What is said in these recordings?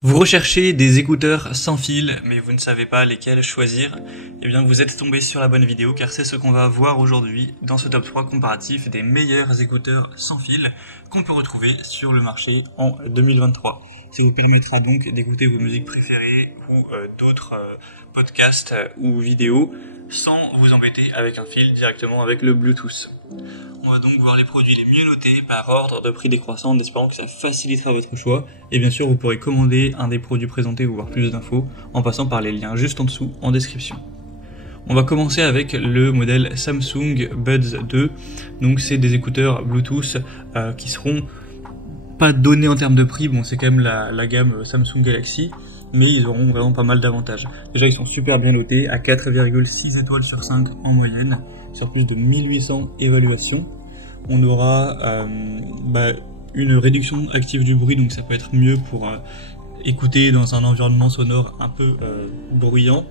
Vous recherchez des écouteurs sans fil, mais vous ne savez pas lesquels choisir? Eh bien, vous êtes tombé sur la bonne vidéo, car c'est ce qu'on va voir aujourd'hui dans ce top 3 comparatif des meilleurs écouteurs sans fil qu'on peut retrouver sur le marché en 2023. Ça vous permettra donc d'écouter vos musiques préférées ou d'autres podcasts ou vidéos sans vous embêter avec un fil, directement avec le Bluetooth. On va donc voir les produits les mieux notés par ordre de prix décroissant, en espérant que ça facilitera votre choix. Et bien sûr, vous pourrez commander un des produits présentés ou voir plus d'infos en passant par les liens juste en dessous en description. On va commencer avec le modèle Samsung Buds 2. Donc c'est des écouteurs Bluetooth qui seront pas donnés en termes de prix. Bon, c'est quand même la gamme Samsung Galaxy, mais ils auront vraiment pas mal d'avantages. Déjà, ils sont super bien notés à 4,6 étoiles sur 5 en moyenne, sur plus de 1800 évaluations. On aura une réduction active du bruit, donc ça peut être mieux pour écouter dans un environnement sonore un peu bruyant.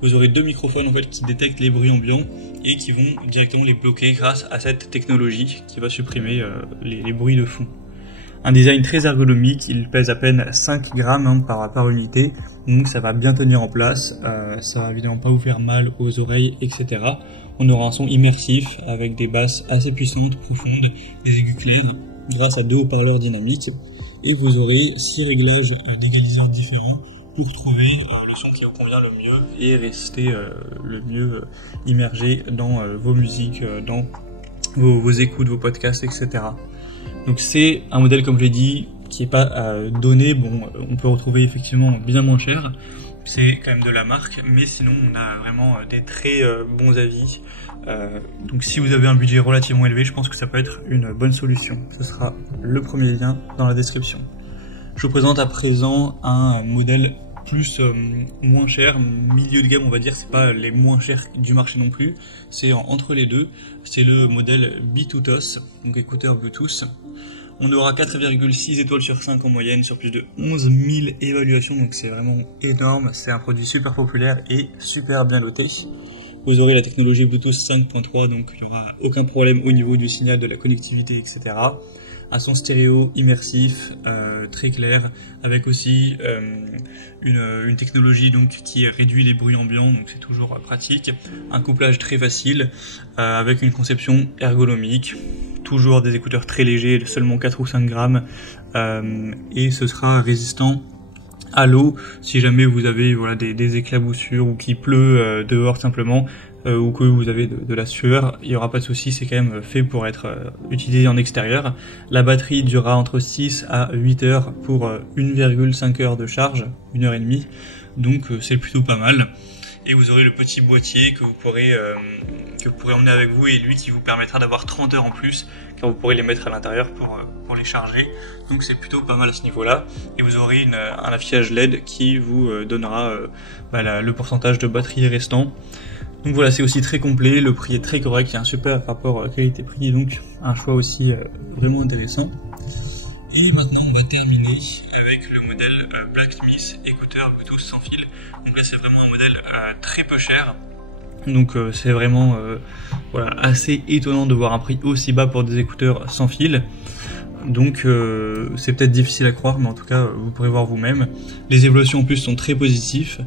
Vous aurez deux microphones en fait qui détectent les bruits ambiants et qui vont directement les bloquer grâce à cette technologie qui va supprimer les bruits de fond. Un design très ergonomique, il pèse à peine 5 grammes par unité, donc ça va bien tenir en place, ça va évidemment pas vous faire mal aux oreilles, etc. On aura un son immersif avec des basses assez puissantes, profondes, des aigus clairs, grâce à deux haut-parleurs dynamiques, et vous aurez 6 réglages d'égaliseurs différents pour trouver le son qui vous convient le mieux et rester le mieux immergé dans vos musiques, dans vos écoutes, vos podcasts, etc. Donc c'est un modèle, comme je l'ai dit, qui est pas donné. Bon, on peut retrouver effectivement bien moins cher, c'est quand même de la marque, mais sinon on a vraiment des très bons avis. Donc si vous avez un budget relativement élevé, je pense que ça peut être une bonne solution. Ce sera le premier lien dans la description. Je vous présente à présent un modèle plus moins cher, milieu de gamme on va dire, c'est pas les moins chers du marché non plus, c'est entre les deux, c'est le modèle B2TOS, donc écouteur Bluetooth. On aura 4,6 étoiles sur 5 en moyenne sur plus de 11 000 évaluations, donc c'est vraiment énorme, c'est un produit super populaire et super bien noté. Vous aurez la technologie Bluetooth 5.3, donc il n'y aura aucun problème au niveau du signal, de la connectivité, etc. Un son stéréo immersif, très clair, avec aussi une technologie donc qui réduit les bruits ambiants, donc c'est toujours pratique. Un couplage très facile, avec une conception ergonomique, toujours des écouteurs très légers, de seulement 4 ou 5 grammes, et ce sera résistant à l'eau si jamais vous avez des éclaboussures ou qu'il pleut dehors simplement, ou que vous avez de la sueur, il n'y aura pas de souci, c'est quand même fait pour être utilisé en extérieur. La batterie durera entre 6 à 8 heures pour 1,5 heure de charge, 1 heure et demie, donc c'est plutôt pas mal. Et vous aurez le petit boîtier que vous pourrez emmener avec vous, et lui qui vous permettra d'avoir 30 heures en plus, car vous pourrez les mettre à l'intérieur pour les charger. Donc c'est plutôt pas mal à ce niveau-là. Et vous aurez un affichage LED qui vous donnera le pourcentage de batterie restant. Donc voilà, c'est aussi très complet, le prix est très correct, il y a un super rapport qualité-prix, donc un choix aussi vraiment intéressant. Et maintenant on va terminer avec le modèle Blacksmith écouteur Bluetooth sans fil. Donc là c'est vraiment un modèle très peu cher, donc c'est vraiment assez étonnant de voir un prix aussi bas pour des écouteurs sans fil. Donc c'est peut-être difficile à croire, mais en tout cas vous pourrez voir vous-même. Les évaluations en plus sont très positives.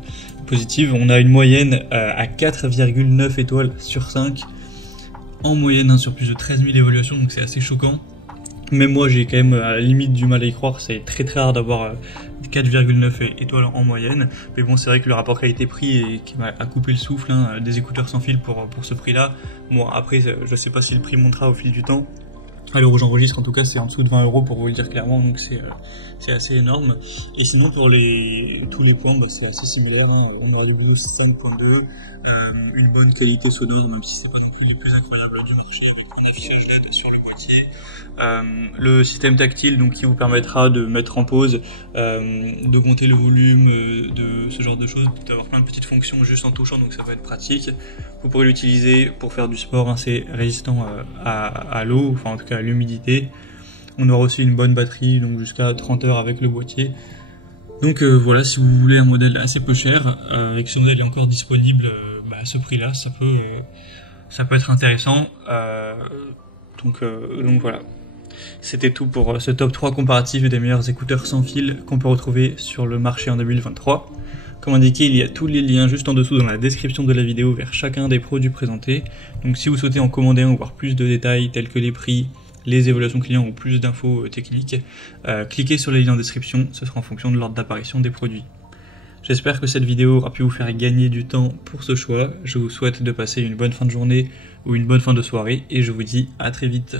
On a une moyenne à 4,9 étoiles sur 5 en moyenne, sur plus de 13 000 évaluations, donc c'est assez choquant. Même moi j'ai quand même à la limite du mal à y croire, c'est très très rare d'avoir 4,9 étoiles en moyenne, mais bon, c'est vrai que le rapport qualité-prix qui m'a coupé le souffle, des écouteurs sans fil pour ce prix là. Bon, après je sais pas si le prix montera au fil du temps. À l'heure où j'enregistre, en tout cas, c'est en dessous de 20 € pour vous le dire clairement, donc c'est assez énorme. Et sinon, pour tous les points, c'est assez similaire. On aura du Bluetooth 5.2, une bonne qualité sonore, même si c'est pas non plus les plus incroyables du marché, avec un affichage LED sur le boîtier. Le système tactile, donc qui vous permettra de mettre en pause, d'augmenter le volume, de ce genre de choses, d'avoir plein de petites fonctions juste en touchant, donc ça va être pratique. Vous pourrez l'utiliser pour faire du sport, c'est résistant à l'eau, enfin en tout cas à l'humidité. On aura aussi une bonne batterie, donc jusqu'à 30 heures avec le boîtier. Donc voilà, si vous voulez un modèle assez peu cher, et que ce modèle est encore disponible à ce prix-là, ça peut être intéressant. Donc voilà. C'était tout pour ce top 3 comparatif des meilleurs écouteurs sans fil qu'on peut retrouver sur le marché en 2023. Comme indiqué, il y a tous les liens juste en dessous dans la description de la vidéo vers chacun des produits présentés. Donc si vous souhaitez en commander un ou voir plus de détails tels que les prix, les évaluations clients ou plus d'infos techniques, cliquez sur les liens en description, ce sera en fonction de l'ordre d'apparition des produits. J'espère que cette vidéo aura pu vous faire gagner du temps pour ce choix. Je vous souhaite de passer une bonne fin de journée ou une bonne fin de soirée et je vous dis à très vite.